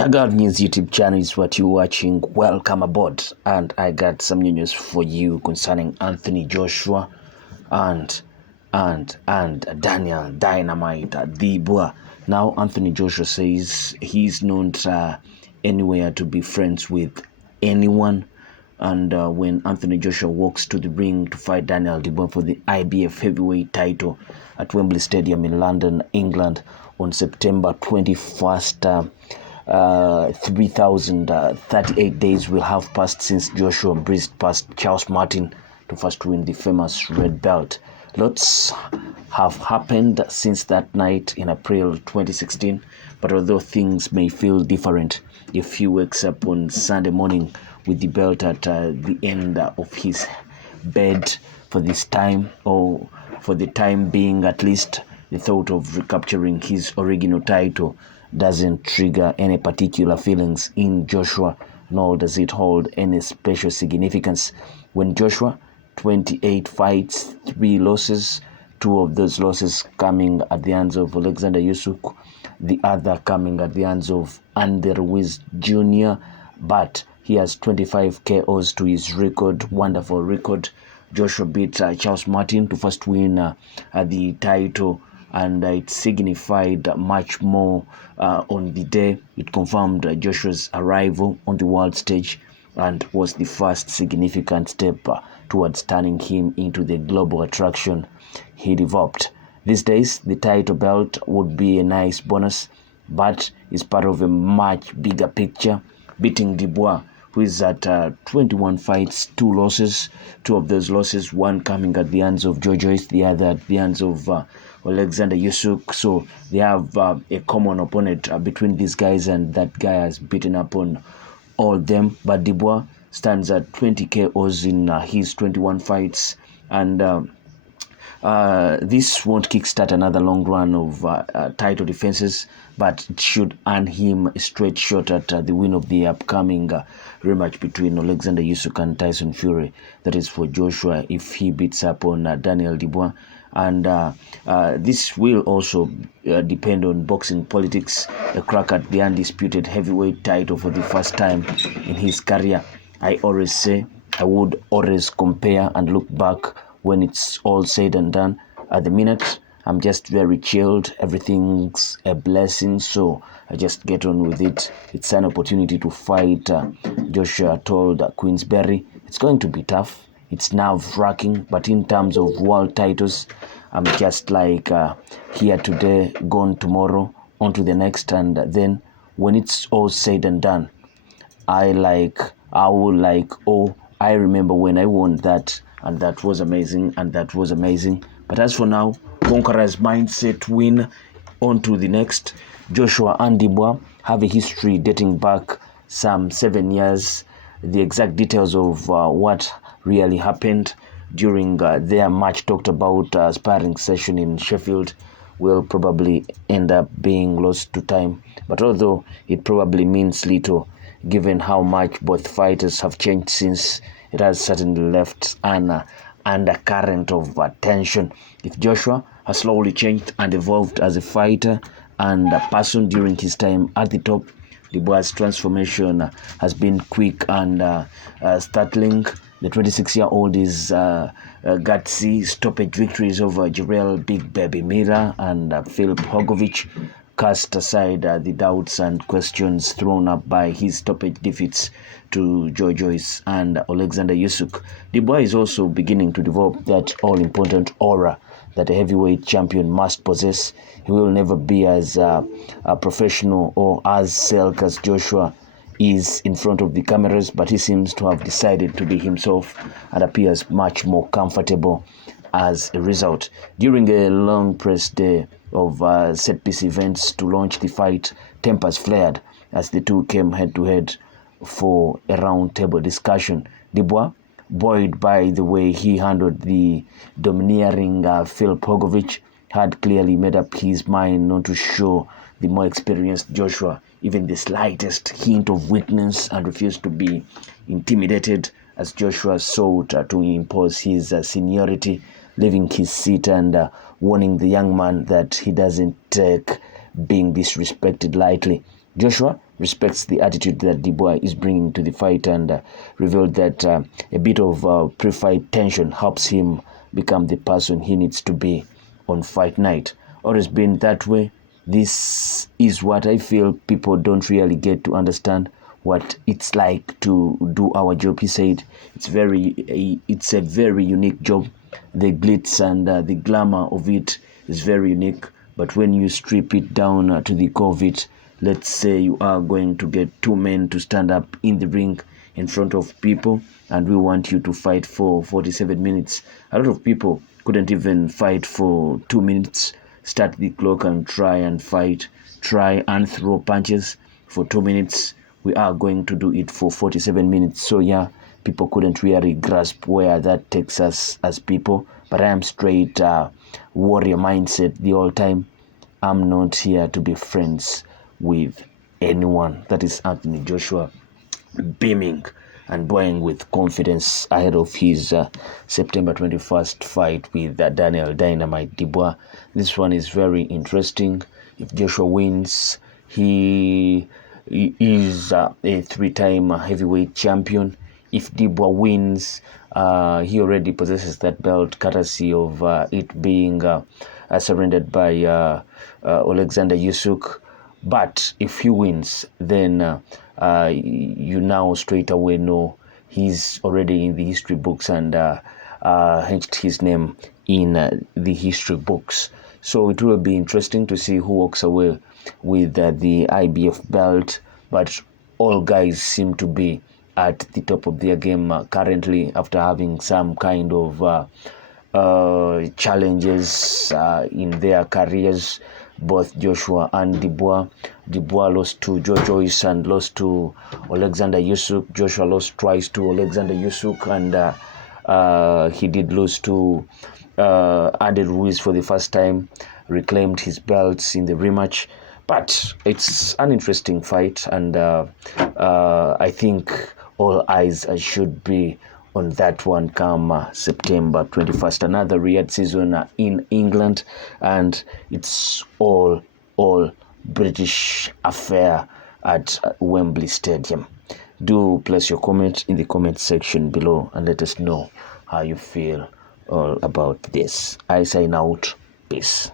Dagar News YouTube channel is what you're watching. Welcome aboard, and I got some new news for you concerning Anthony Joshua and Daniel Dynamite Dubois. Now Anthony Joshua says he's not anywhere to be friends with anyone, and when Anthony Joshua walks to the ring to fight Daniel Dubois for the IBF heavyweight title at Wembley Stadium in London, England on September 21st, 3,038 days will have passed since Joshua breezed past Charles Martin to first win the famous red belt. Lots have happened since that night in April 2016, but although things may feel different, a few wakes up on Sunday morning with the belt at the end of his bed for this time, or for the time being at least. The thought of recapturing his original title doesn't trigger any particular feelings in Joshua, nor does it hold any special significance. When Joshua, 28 fights, 3 losses, 2 of those losses coming at the hands of Alexander Usyk, the other coming at the hands of Andy Ruiz Jr., but he has 25 KOs to his record, wonderful record. Joshua beat Charles Martin to first win the title, and it signified much more on the day. It confirmed Joshua's arrival on the world stage and was the first significant step towards turning him into the global attraction he developed. These days, the title belt would be a nice bonus, but is part of a much bigger picture. Beating Dubois, who is at 21 fights, 2 losses. 2 of those losses, one coming at the hands of Joe Joyce, the other at the hands of Alexander Usyk. So they have a common opponent between these guys, and that guy has beaten up on all them. But Dubois stands at 20 KOs in his 21 fights, and this won't kickstart another long run of title defenses, but it should earn him a straight shot at the win of the upcoming rematch between Alexander Usyk and Tyson Fury. That is for Joshua if he beats up on Daniel Dubois. And this will also depend on boxing politics. A crack at the undisputed heavyweight title for the first time in his career. I always say I would always compare and look back when it's all said and done. At the minute, I'm just very chilled. Everything's a blessing, so I just get on with it. It's an opportunity to fight. Joshua told Queensberry it's going to be tough. It's nerve-wracking, but in terms of world titles, I'm just like here today, gone tomorrow, on to the next, and then when it's all said and done, I remember when I won that, and that was amazing, and that was amazing. But as for now, conqueror's mindset win, on to the next. Joshua and Dubois have a history dating back some 7 years. The exact details of what really happened during their much talked about sparring session in Sheffield will probably end up being lost to time. But although it probably means little, given how much both fighters have changed since, it has certainly left an undercurrent of tension. If Joshua has slowly changed and evolved as a fighter and a person during his time at the top, Dubois' transformation has been quick and startling. The 26-year-old is gutsy stoppage victories over Jarrell Big Baby Miller and Philip Hogovich cast aside the doubts and questions thrown up by his stoppage defeats to Joe Joyce and Alexander Usyk. Dubois is also beginning to develop that all-important aura that a heavyweight champion must possess. He will never be as a professional or as silk as Joshua is in front of the cameras, but he seems to have decided to be himself and appears much more comfortable as a result. During a long press day of set-piece events to launch the fight, tempers flared as the two came head-to-head for a round-table discussion. Dubois, buoyed by the way he handled the domineering Phil Pogovich, had clearly made up his mind not to show the more experienced Joshua even the slightest hint of weakness, and refused to be intimidated as Joshua sought to impose his seniority, leaving his seat and warning the young man that he doesn't take being disrespected lightly. Joshua respects the attitude that Dubois is bringing to the fight, and revealed that a bit of pre-fight tension helps him become the person he needs to be on fight night. Always been that way. This is what I feel people don't really get to understand what it's like to do our job. He said it's a very unique job. The glitz and the glamour of it is very unique, but when you strip it down to the core of it, let's say you are going to get two men to stand up in the ring in front of people, and we want you to fight for 47 minutes. A lot of people couldn't even fight for 2 minutes. Start the clock and try and fight, try and throw punches for 2 minutes. We are going to do it for 47 minutes. So yeah, people couldn't really grasp where that takes us as people. But I am straight warrior mindset the whole time. I'm not here to be friends with anyone. That is Anthony Joshua, beaming and buoying with confidence ahead of his September 21st fight with Daniel Dynamite Dubois. This one is very interesting. If Joshua wins, he is a three-time heavyweight champion. If Dubois wins, he already possesses that belt, courtesy of it being surrendered by Alexander Usyk. But if he wins, then you now straight away know he's already in the history books and hinged his name in the history books. So it will be interesting to see who walks away with the IBF belt. But all guys seem to be at the top of their game currently, after having some kind of challenges in their careers. Both Joshua and Dubois. Dubois lost to Joe Joyce and lost to Alexander Usyk. Joshua lost twice to Alexander Usyk, and he did lose to Andy Ruiz for the first time, reclaimed his belts in the rematch. But it's an interesting fight, and I think all eyes should be on that one come September 21st. Another Riyadh season in England, and it's all British affair at Wembley Stadium. Do place your comment in the comment section below and let us know how you feel all about this. I sign out. Peace.